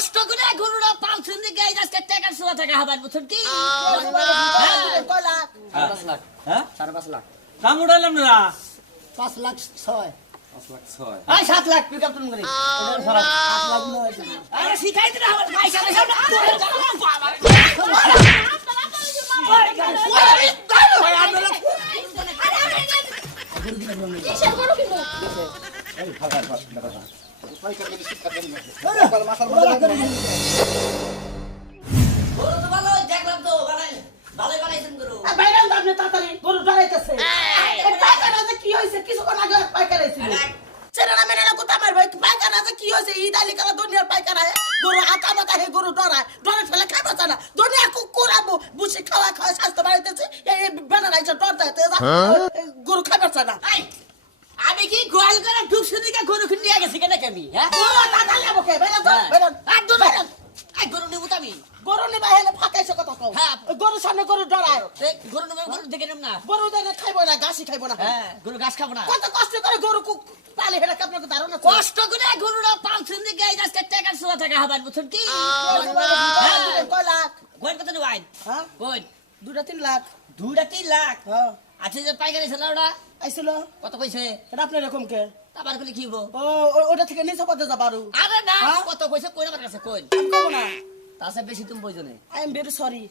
কষ্ট করে গরুরা পালছুন দিয়ে গাই আজকে টাকার সোয়া টাকা হবার বুঝছেন কি কয় লাখ? 5 লাখ হ্যাঁ 5.5 লাখ। দাম উঠাইলাম না 5 লাখ 6। 5 লাখ 6 আই 7 লাখ পিকআপ তুমি করি। 8 লাখ নয়। আরে শিখাই দিলে আমার ভাই সামনে সামনে গরু তো ভালো দেখলাম তো ভালোই বানাইছেন গরু বাইরাম দাবনে তাড়াতাড়ি গরু ডরাইতেছে। এই পায়খানা যে কি হইছে কিছুক্ষণ আগে পায়খানা ছিল। চেনা মেনে না কোথা মারবে পায়খানা যে কি হইছে ঈদ আলী কালা দুনিয়ার পায়খানা গরু আতা মাতা হে গরু ডরায় ডরে ফেলে খাইবা না দুনিয়া কুকুরাবো বুঝি খাওয়া খাওয়া স্বাস্থ্য বাড়াইতেছে এই বেনার আইছে ডরতে গরু খাইবা না। এই, আমি কি গোয়াল করে ঢুকছি দিকে গরু কিনে নিয়ে গেছি কেন আমি হ্যাঁ গরু দাদা যাবো কে বেরা তো বেরা আর দূর বেরোন। এই গরু নেবো তো আমি গরু নিবা হেলে ফাটাইছে কথা কও হ্যাঁ। গরু সামনে গরু ডরায় এই গরু নেবো গরু দেখে নেব না গরু দেখে খাইবো না ঘাসই খাইবো না হ্যাঁ গরু ঘাস খাবো না কত কষ্ট করে গরু পালি হেলে আপনাকে ধারণা আছে? কষ্ট করে গরুরা পালছুন দিয়ে গাই আজকে টাকার সোয়া টাকা হবার বুঝছেন কি কয় লাখ? কোন কত নেবেন হ্যাঁ কোন 2-3 লাখ। 2-3 লাখ হ্যাঁ আচ্ছা যে পাইকারি ছিল ওটা আইছিল কত কইছে এটা আপনার এরকম কে? আবার কইলে কি হবো ওটা থেকে নিচে পদে যাবারু আরে না হ্যাঁ? কত কইছে কই আমার কাছে কই আমি কব না। তাছে বেশি তুমি বুঝনে আই এম ভেরি সরি।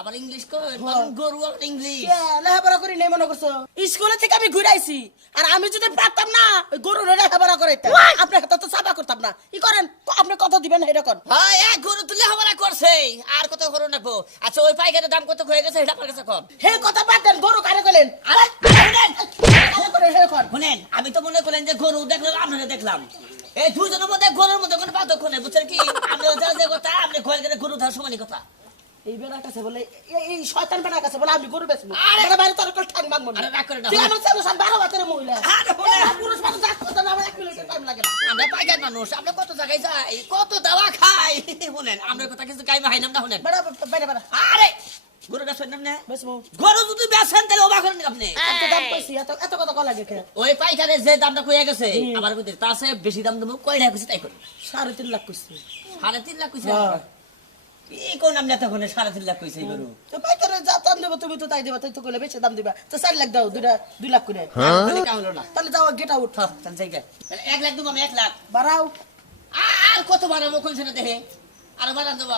আবার ইংলিশ কই হ্যাঁ। গরু আর ইংলিশ লেখাপড়া করি নেই মনে করছো স্কুলে থেকে আমি ঘুরে আইছি আর আমি যদি পারতাম না ওই গরুর লেখাপড়া করাইতাম আপনার হাতে তো চাপা করতাম না ই করেন আপনি কত দিবেন এরকম হ্যাঁ এক গরু তুলে হমারা করছে আর কত গরু নাকবো আচ্ছা ওই পাইকারের দাম কত হয়ে গেছে এটা আমার কাছে কম হে কথা বাদ দেন গরু কারে গেলেন আরে শুনেন কারে করে হে কর শুনেন আমি তো মনে করলেন যে গরু দেখলাম আপনাকে দেখলাম এই দুজনের মধ্যে গরুর মধ্যে কোনো পার্থক্য নেই বুঝছেন কি আপনি যে কথা আপনি ঘরে গেলে গরু ধর সমানই কথা এই বেড়া কাছে বলে এই শয়তান বেড়া কাছে বলে আমি গরু বেচবো আরে! বেড়া বাইরে তোর কল ঠাং মারবো না আরে রাগ করে না, তুই হ্যাঁ। আমার ছেলে সব 12 বছরের মহিলা আরে বলে! এই পুরুষ মানুষ যাক কথা না আমার 1 মিনিট টাইম লাগে না আমরা পাইকার মানুষ আমরা কত জায়গায় যাই কত দাওয়া খাই শুনেন আমরা কথা কিছু গাই মাহাই নাম না শুনেন বেড়া বেড়া বেড়া আরে গরু বেচেন নাম না বেচবো গরু যদি বেচেন তাহলে অবাক করেন আপনি এত দাম কইছি এত এত কথা কল লাগে কে ওই পাইকারের যে দামটা কইয়া গেছে আমার বুঝতে তার চেয়ে বেশি দাম দেবো কয়টা খুশি তাই করি 3.5 লাখ কইছি 3.5 লাখ কইছে হ্যাঁ। কি কোন নাম তখন 3.5 লাখ কইছে এই গরু তো পাইকারে যা দাম দেবো তুমি তো তাই দেবা তাই তো কইলে বেশি দাম দিবা তো 4 লাখ দাও 2 লাখ করে তাহলে কেমন হলো না তাহলে যাও গেট আউট হ্যাঁ, তাহলে যাই গে। তাহলে 1 লাখ দেবো আমি 1 লাখ বাড়াও আর কত বাড়াবো কোন সেটা দেখে আর বাড়ান দেবো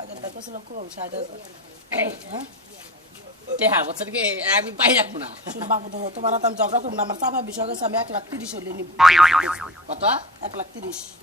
আগেরটা কইছিল খুব 60,000 এই, টেহা বছর কি আমি পাই রাখবো না শুন বাবু তো তোমার হাতে আমি ঝগড়া করব না আমার চাপা বিষয় গেছে আমি 1,30,000 হলে নিব কত 1,30,000